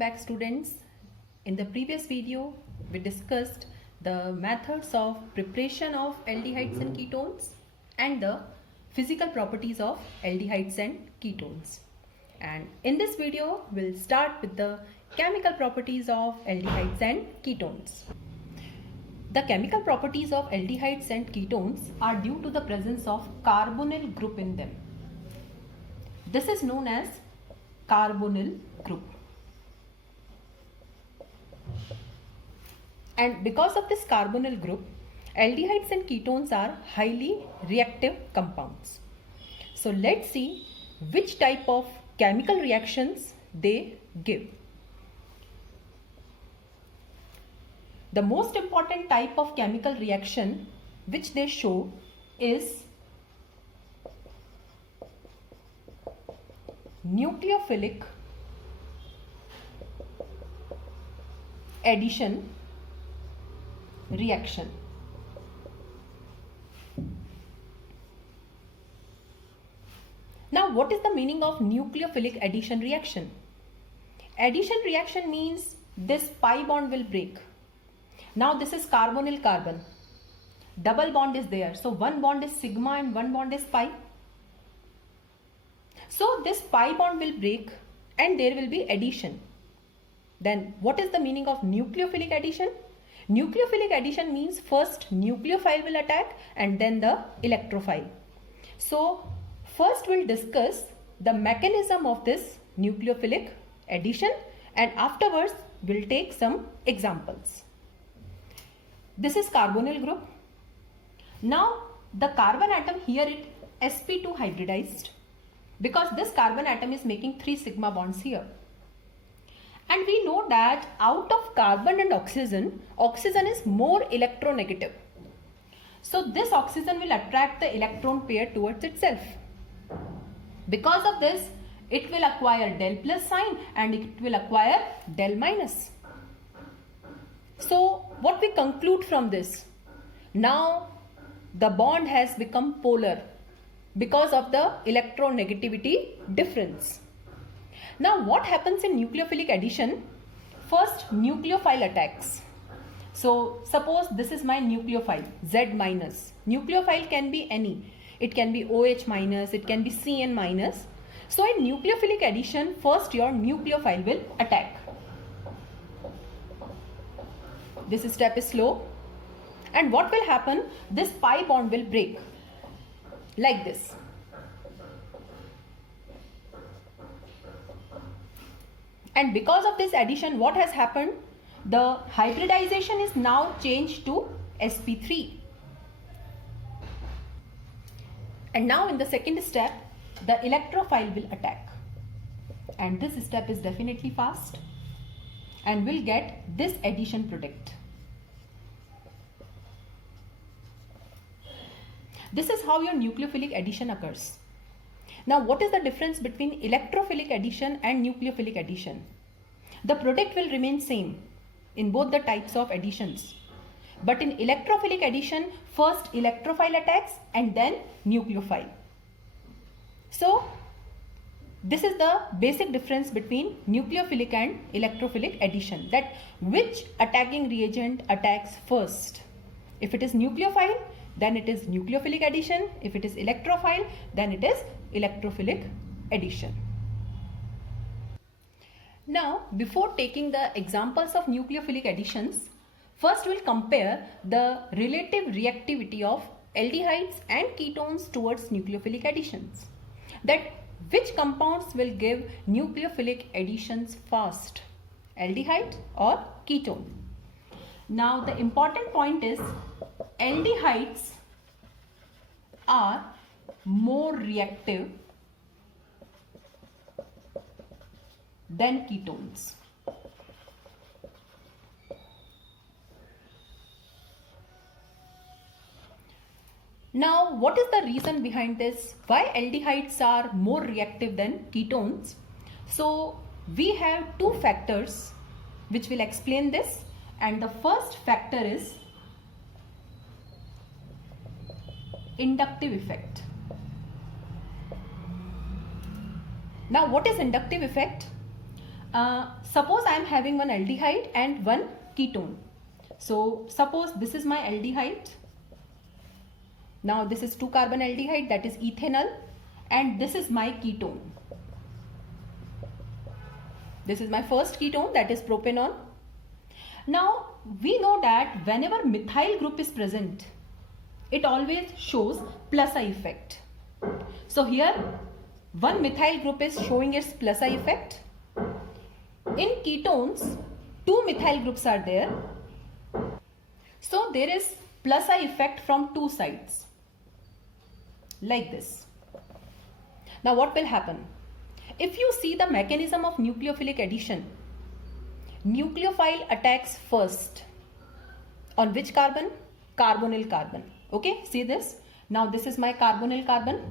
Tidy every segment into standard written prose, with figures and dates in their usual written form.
back, students. In the previous video we discussed the methods of preparation of aldehydes and ketones and the physical properties of aldehydes and ketones. And in this video we'll start with the chemical properties of aldehydes and ketones. The chemical properties of aldehydes and ketones are due to the presence of carbonyl group in them. This is known as carbonyl group. And because of this carbonyl group, aldehydes and ketones are highly reactive compounds. So let's see which type of chemical reactions they give. The most important type of chemical reaction which they show is nucleophilic addition reaction. Now, what is the meaning of nucleophilic addition reaction? Addition reaction means this pi bond will break. Now this is carbonyl carbon. Double bond is there. So one bond is sigma and one bond is pi. So this pi bond will break and there will be addition. Then what is the meaning of nucleophilic addition? Nucleophilic addition means first nucleophile will attack and then the electrophile. So first we'll discuss the mechanism of this nucleophilic addition and afterwards we'll take some examples. This is carbonyl group. Now the carbon atom here is sp2 hybridized because this carbon atom is making 3 sigma bonds here. And we know that out of carbon and oxygen, oxygen is more electronegative. So this oxygen will attract the electron pair towards itself. Because of this, it will acquire del plus sign and it will acquire del minus. So what we conclude from this? Now the bond has become polar because of the electronegativity difference. Now what happens in nucleophilic addition? First nucleophile attacks. So suppose this is my nucleophile Z minus. Nucleophile can be any. It can be OH minus, it can be CN minus. So in nucleophilic addition, first your nucleophile will attack. This step is slow. And what will happen? This pi bond will break like this. And because of this addition, what has happened? The hybridization is now changed to sp3. And now in the second step, the electrophile will attack. And this step is definitely fast and will get this addition product. This is how your nucleophilic addition occurs. Now what is the difference between electrophilic addition and nucleophilic addition? The product will remain same in both the types of additions. But in electrophilic addition, first electrophile attacks and then nucleophile. So this is the basic difference between nucleophilic and electrophilic addition, that which attacking reagent attacks first. If it is nucleophile, then it is nucleophilic addition. If it is electrophile, then it is electrophilic addition. Now, before taking the examples of nucleophilic additions, first we'll compare the relative reactivity of aldehydes and ketones towards nucleophilic additions. That which compounds will give nucleophilic additions fast, aldehyde or ketone. Now the important point is aldehydes are more reactive than ketones. Now what is the reason behind this? Why aldehydes are more reactive than ketones? So we have two factors which will explain this, and the first factor is inductive effect. Now what is inductive effect? Suppose I am having one aldehyde and one ketone. So suppose this is my aldehyde. Now this is 2-carbon aldehyde, that is ethanol, and this is my ketone. This is my first ketone, that is propanol. Now we know that whenever methyl group is present, it always shows plus I effect. So here one methyl group is showing its plus I effect. In ketones, 2 methyl groups are there. So there is plus I effect from 2 sides. Like this. Now what will happen? If you see the mechanism of nucleophilic addition, nucleophile attacks first on which carbon? Carbonyl carbon. Okay, see this. Now this is my carbonyl carbon.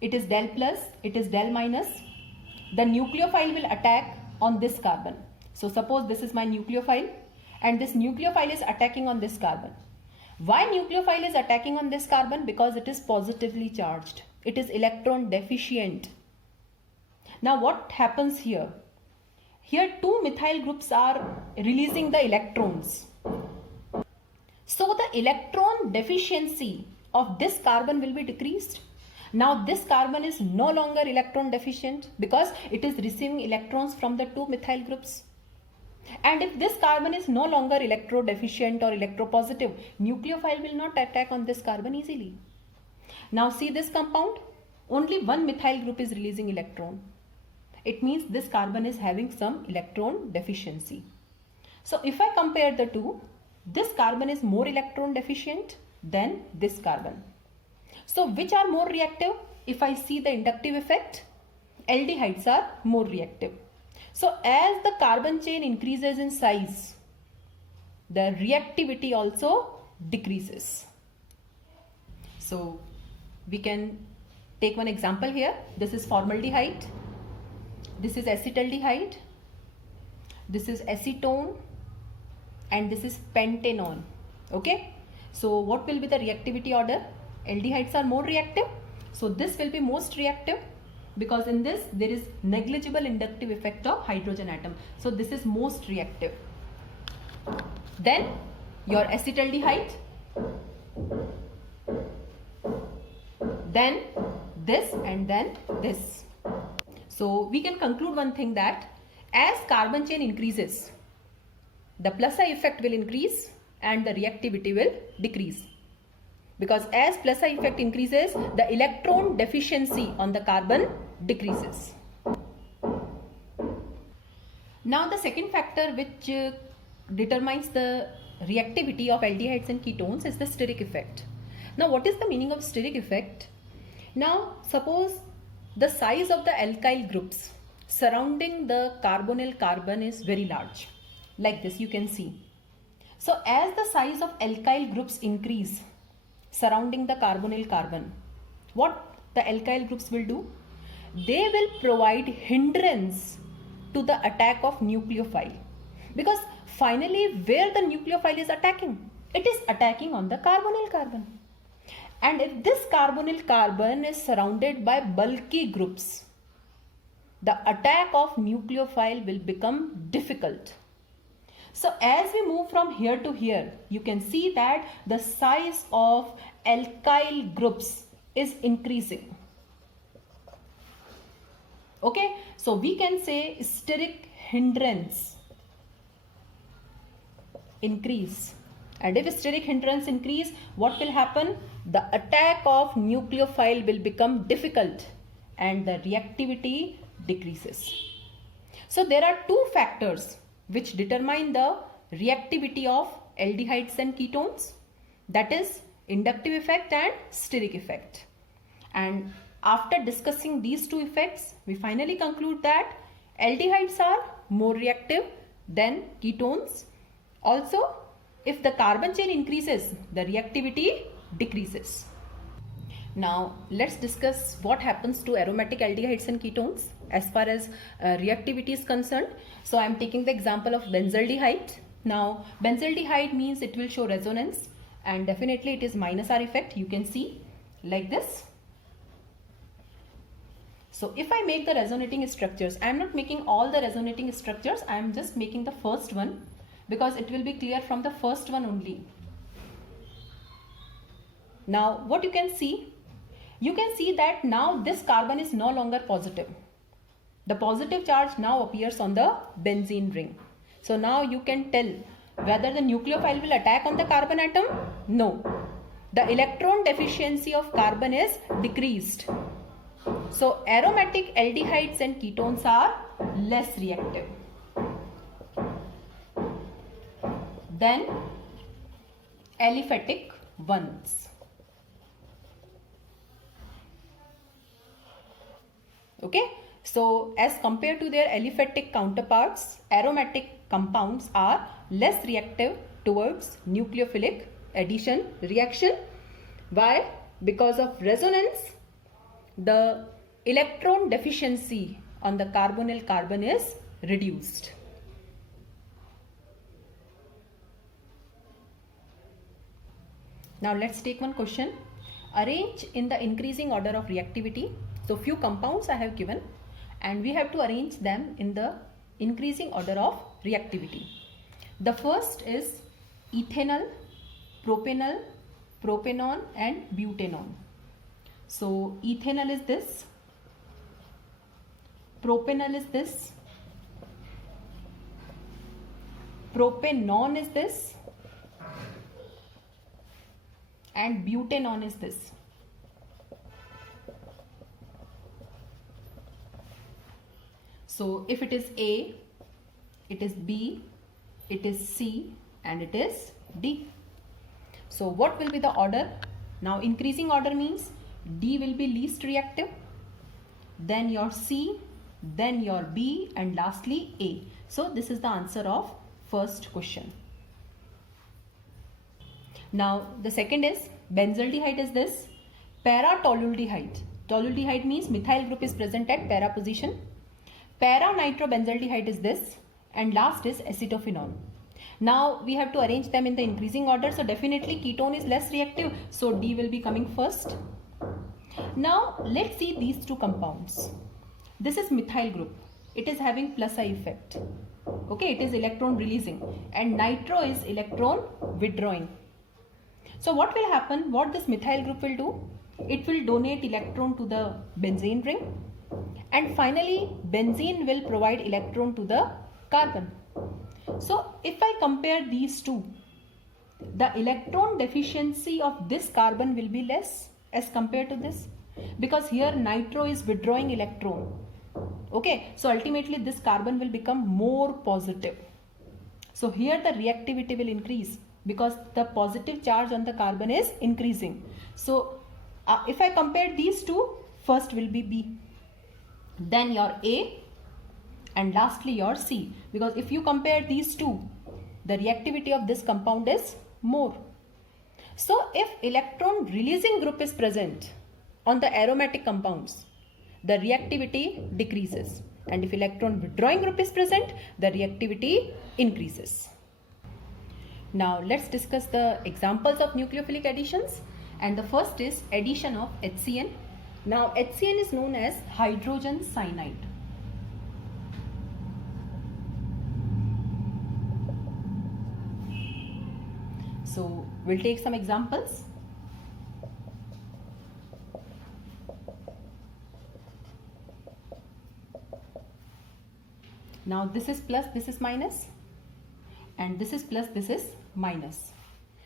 It is del plus, it is del minus. The nucleophile will attack on this carbon. So suppose this is my nucleophile and this nucleophile is attacking on this carbon. Why nucleophile is attacking on this carbon? Because it is positively charged. It is electron deficient. Now what happens here? Here 2 methyl groups are releasing the electrons. So the electron deficiency of this carbon will be decreased. Now this carbon is no longer electron deficient because it is receiving electrons from the 2 methyl groups. And if this carbon is no longer electrodeficient or electropositive, nucleophile will not attack on this carbon easily. Now see this compound, only 1 methyl group is releasing electron. It means this carbon is having some electron deficiency. So if I compare the two, this carbon is more electron deficient than this carbon. So which are more reactive? If I see the inductive effect, aldehydes are more reactive. So as the carbon chain increases in size, the reactivity also decreases. So we can take one example here. This is formaldehyde. This is acetaldehyde. This is acetone. And this is pentanone. Okay. So what will be the reactivity order? Aldehydes are more reactive. So this will be most reactive, because in this there is negligible inductive effect of hydrogen atom. So this is most reactive. Then your acetaldehyde, then this, and then this. So we can conclude one thing, that as carbon chain increases, the plus I effect will increase and the reactivity will decrease. Because as plus I effect increases, the electron deficiency on the carbon decreases. Now the second factor which determines the reactivity of aldehydes and ketones is the steric effect. Now what is the meaning of steric effect? Now suppose the size of the alkyl groups surrounding the carbonyl carbon is very large. Like this you can see. So as the size of alkyl groups increase surrounding the carbonyl carbon, what the alkyl groups will do? They will provide hindrance to the attack of nucleophile. Because finally where the nucleophile is attacking? It is attacking on the carbonyl carbon. And if this carbonyl carbon is surrounded by bulky groups, the attack of nucleophile will become difficult. So as we move from here to here, you can see that the size of alkyl groups is increasing. Okay, so we can say steric hindrance increase. And if steric hindrance increase, what will happen? The attack of nucleophile will become difficult and the reactivity decreases. So there are two factors which determine the reactivity of aldehydes and ketones, that is inductive effect and steric effect. And after discussing these two effects, we finally conclude that aldehydes are more reactive than ketones. Also, if the carbon chain increases, the reactivity decreases. Now let's discuss what happens to aromatic aldehydes and ketones as far as reactivity is concerned. So I am taking the example of benzaldehyde. Now benzaldehyde means it will show resonance, and definitely it is minus R effect. You can see like this. So if I make the resonating structures, I am not making all the resonating structures, I am just making the first one because it will be clear from the first one only. Now what you can see that now this carbon is no longer positive. The positive charge now appears on the benzene ring. So now you can tell whether the nucleophile will attack on the carbon atom. No. The electron deficiency of carbon is decreased. So aromatic aldehydes and ketones are less reactive than aliphatic ones. Okay, so as compared to their aliphatic counterparts, aromatic compounds are less reactive towards nucleophilic addition reaction. Why? Because of resonance, the electron deficiency on the carbonyl carbon is reduced. Now let's take one question. Arrange in the increasing order of reactivity. So few compounds I have given and we have to arrange them in the increasing order of reactivity. The first is ethanol, propanol, propanone and butanone. So ethanol is this, propanol is this, propanone is this and butanone is this. So if it is A, it is B, it is C and it is D. So what will be the order? Now increasing order means D will be least reactive, then your C, then your B and lastly A. So this is the answer of first question. Now the second is benzaldehyde is this, para-toluidine. Toluidine means methyl group is present at para position. Para-nitrobenzaldehyde is this and last is acetophenone. Now we have to arrange them in the increasing order. So definitely ketone is less reactive. So D will be coming first. Now let's see these two compounds. This is methyl group. It is having plus I effect. Okay, it is electron releasing and nitro is electron withdrawing. So what will happen? What this methyl group will do? It will donate electron to the benzene ring and finally benzene will provide electron to the carbon. So if I compare these two, the electron deficiency of this carbon will be less as compared to this because here nitro is withdrawing electron. Okay, so ultimately this carbon will become more positive. So here the reactivity will increase because the positive charge on the carbon is increasing. So if I compare these two, first will be B, then your A and lastly your C, because if you compare these two, the reactivity of this compound is more. So if electron releasing group is present on the aromatic compounds, the reactivity decreases, and if electron withdrawing group is present, the reactivity increases. Now let's discuss the examples of nucleophilic additions, and the first is addition of HCN. Now HCN is known as hydrogen cyanide. So we'll take some examples. Now this is plus, this is minus, and this is plus, this is minus.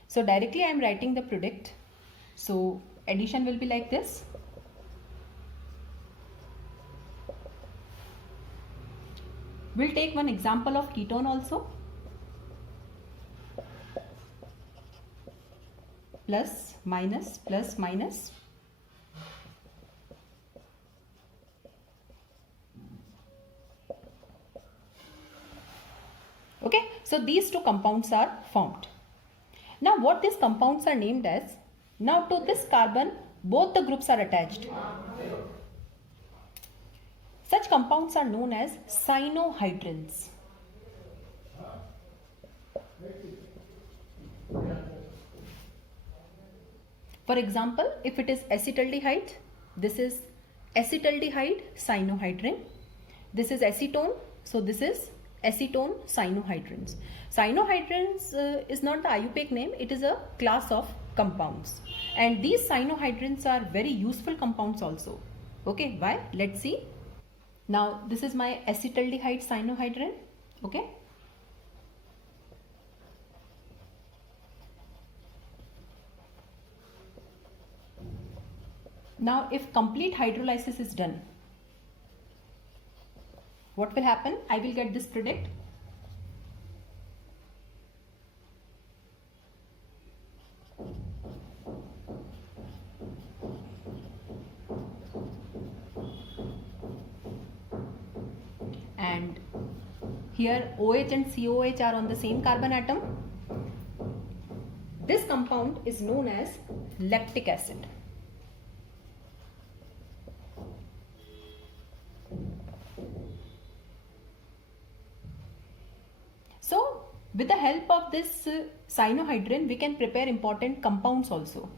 So directly I am writing the product. So addition will be like this. We'll take one example of ketone also. Plus, minus, plus, minus. Okay, so these two compounds are formed. Now what these compounds are named as? Now to this carbon, both the groups are attached. Such compounds are known as cyanohydrins. For example, if it is acetaldehyde, this is acetaldehyde cyanohydrin. This is acetone, so this is acetone cyanohydrins. Cyanohydrins is not the IUPAC name, it is a class of compounds, and these cyanohydrins are very useful compounds also. Okay, why? Let's see. Now this is my acetaldehyde cyanohydrin. Okay, now if complete hydrolysis is done, what will happen? I will get this product. And here OH and COH are on the same carbon atom. This compound is known as lactic acid. So with the help of this cyanohydrin, we can prepare important compounds also.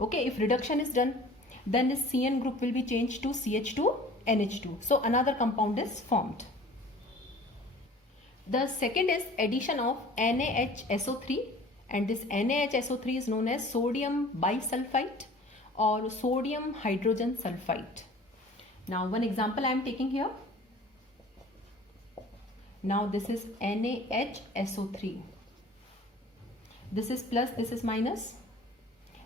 Okay, if reduction is done, then this CN group will be changed to CH2NH2. So another compound is formed. The second is addition of NaHSO3, and this NaHSO3 is known as sodium bisulfite or sodium hydrogen sulfite. Now one example I am taking here. Now this is NaHSO3. This is plus, this is minus.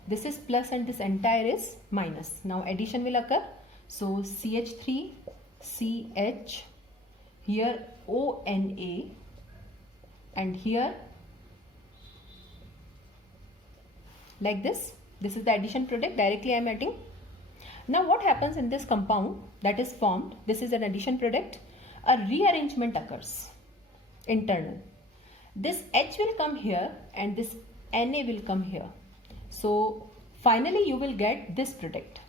This is plus and this entire is minus. Now addition will occur. So CH3, CH, here ONA, and here like this. This is the addition product. Directly I am adding. Now what happens in this compound that is formed? This is an addition product. A rearrangement occurs internal. This H will come here and this Na will come here. So finally you will get this product.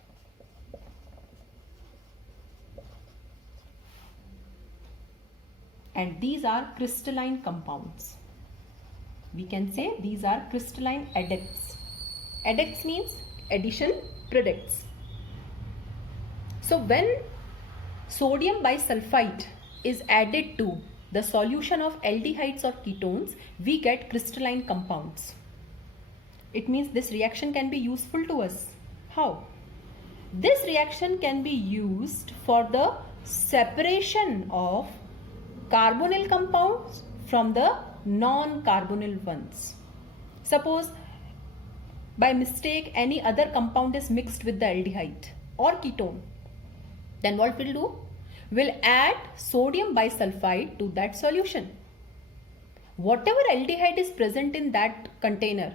And these are crystalline compounds. We can say these are crystalline adducts. Adducts means addition products. So when sodium bisulfite is added to the solution of aldehydes or ketones, we get crystalline compounds. It means this reaction can be useful to us. How? This reaction can be used for the separation of carbonyl compounds from the non-carbonyl ones. Suppose by mistake any other compound is mixed with the aldehyde or ketone, then what we'll do? We'll add sodium bisulfite to that solution. Whatever aldehyde is present in that container,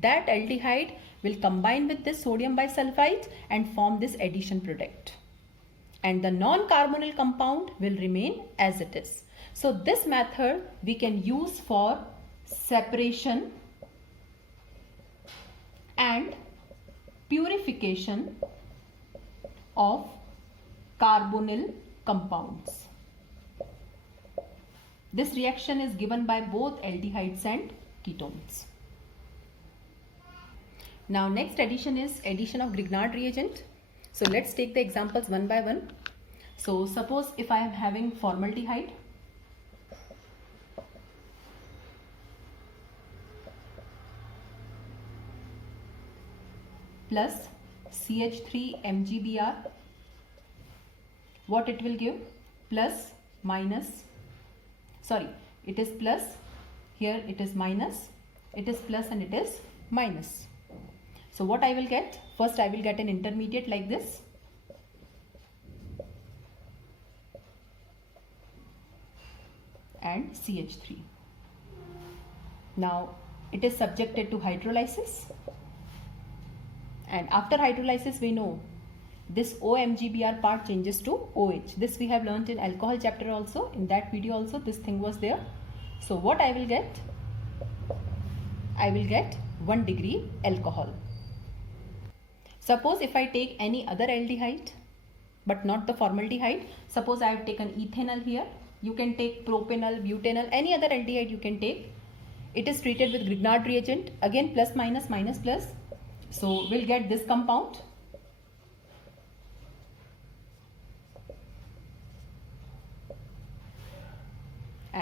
that aldehyde will combine with this sodium bisulfite and form this addition product. And the non-carbonyl compound will remain as it is. So this method we can use for separation and purification of carbonyl compounds. This reaction is given by both aldehydes and ketones. Now next addition is addition of Grignard reagent. So let's take the examples one by one. So suppose if I am having formaldehyde, plus CH3 MgBr, what it will give? Plus, minus, sorry, it is plus, here it is minus, it is plus and it is minus. So what I will get? First I will get an intermediate like this. And CH3. Now it is subjected to hydrolysis. And after hydrolysis we know this OMGBr part changes to OH. This we have learnt in alcohol chapter also. In that video also this thing was there. So what I will get? I will get 1 degree alcohol. Suppose if I take any other aldehyde but not the formaldehyde. Suppose I have taken ethanol here. You can take propanol, butanol, any other aldehyde you can take. It is treated with Grignard reagent. Again plus minus minus plus. So we'll get this compound.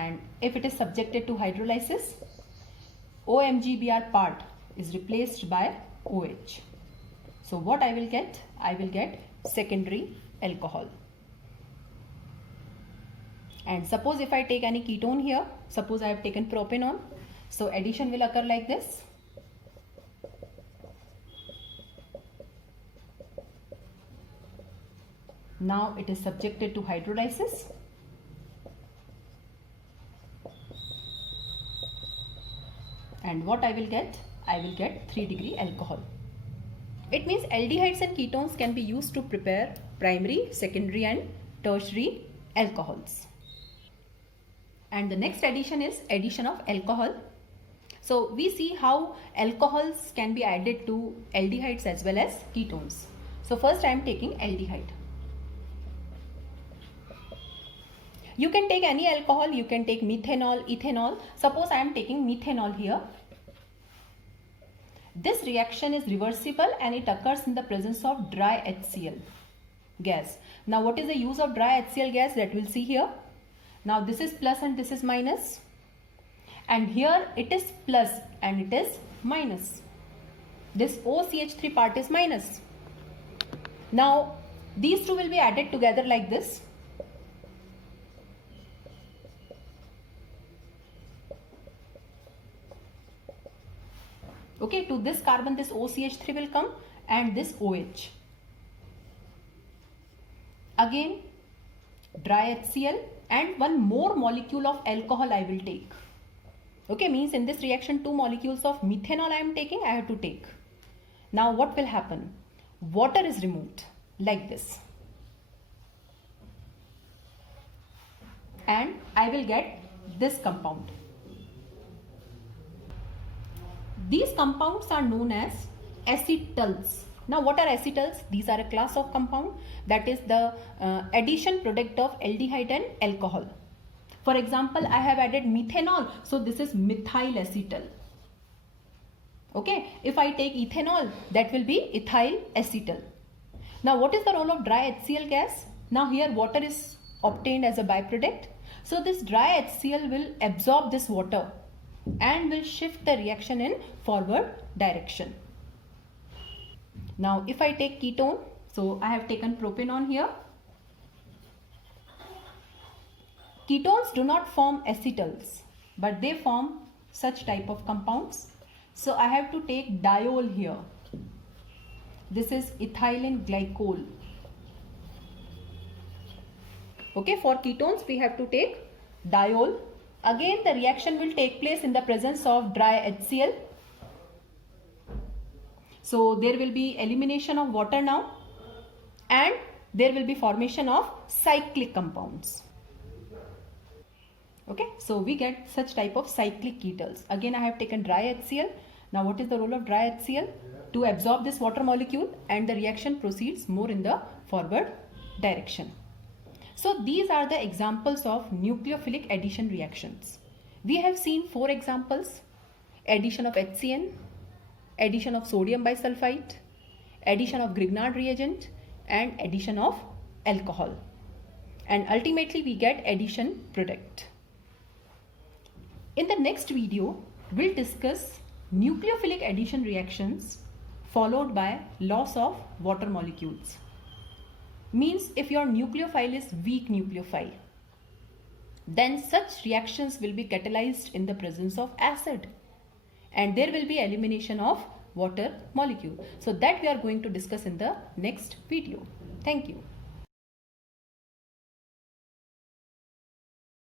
and if it is subjected to hydrolysis, OMGBr part is replaced by OH. So what I will get? I will get secondary alcohol. And suppose if I take any ketone here, suppose I have taken propanol, so addition will occur like this. Now it is subjected to hydrolysis. And what I will get? I will get 3-degree alcohol. It means aldehydes and ketones can be used to prepare primary, secondary and tertiary alcohols. And the next addition is addition of alcohol. So we see how alcohols can be added to aldehydes as well as ketones. So first I am taking aldehyde. You can take any alcohol, you can take methanol, ethanol. Suppose I am taking methanol here. This reaction is reversible and it occurs in the presence of dry HCl gas. Now what is the use of dry HCl gas? That we'll see here. Now this is plus and this is minus. And here it is plus and it is minus. This OCH3 part is minus. Now these two will be added together like this. Okay, to this carbon this OCH3 will come and this OH. Again dry HCl and one more molecule of alcohol I will take. Okay, means in this reaction 2 molecules of methanol I am taking, I have to take. Now what will happen? Water is removed like this. And I will get this compound. These compounds are known as acetals. Now what are acetals? These are a class of compound that is the addition product of aldehyde and alcohol. For example, I have added methanol, so this is methyl acetal. Okay, if I take ethanol, that will be ethyl acetal. Now what is the role of dry HCl gas? Now here water is obtained as a byproduct. So this dry HCl will absorb this water and will shift the reaction in forward direction. Now if I take ketone, so I have taken propanol here. Ketones do not form acetals, but they form such type of compounds. So I have to take diol here. This is ethylene glycol. Okay, for ketones we have to take diol. Again the reaction will take place in the presence of dry HCl. So there will be elimination of water now and there will be formation of cyclic compounds. Okay, so we get such type of cyclic ketals. Again I have taken dry HCl. Now what is the role of dry HCl? To absorb this water molecule and the reaction proceeds more in the forward direction. So these are the examples of nucleophilic addition reactions. We have seen 4 examples: addition of HCN, addition of sodium bisulfite, addition of Grignard reagent and addition of alcohol. And ultimately we get addition product. In the next video, we'll discuss nucleophilic addition reactions followed by loss of water molecules. Means if your nucleophile is weak nucleophile, then such reactions will be catalyzed in the presence of acid and there will be elimination of water molecule. So that we are going to discuss in the next video. Thank you.